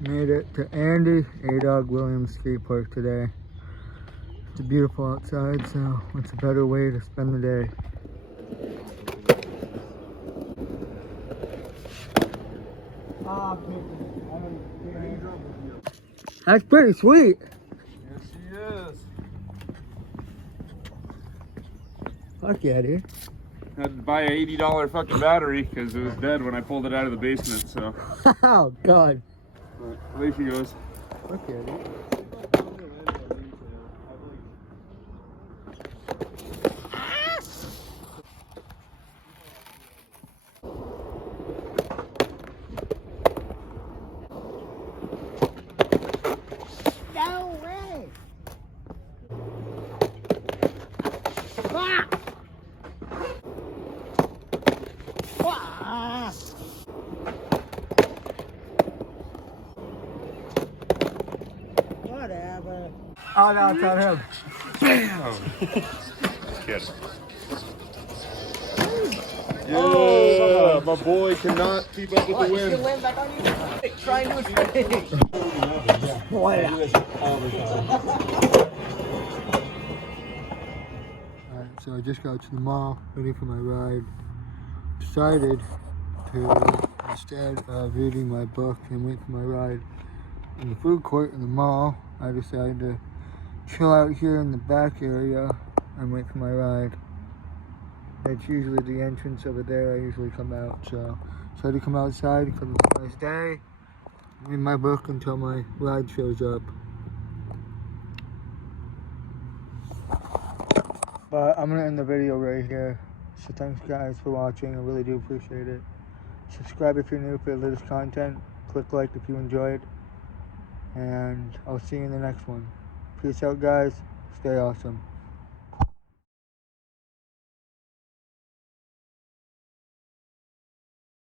Made it to Andy A-Dog Williams skate park today. It's beautiful outside, so what's a better way to spend the day? That's pretty sweet. Yes, he is. Fuck yeah, dude. Had to buy a $80 fucking battery because it was dead when I pulled it out of the basement, so. Oh, God. But away she goes. Fuck yeah, dude. No way! Ah! Ah! Whatever. Oh no, it's on him. Bam! Just kidding. Yeah, Oh, my boy cannot keep up with the wind. He's gonna land back on you. Try and do his thing. Alright, so I just got to the mall, ready for my ride. Decided to, instead of reading my book and wait for my ride in the food court in the mall, I decided to chill out here in the back area and wait for my ride. It's usually the entrance over there I usually come out, so decided to come outside because it's a nice day. Read my book until my ride shows up. But I'm gonna end the video right here. So thanks guys for watching, I really do appreciate it. Subscribe if you're new for the latest content. Click like if you enjoyed. And I'll see you in the next one. Peace out guys, stay awesome.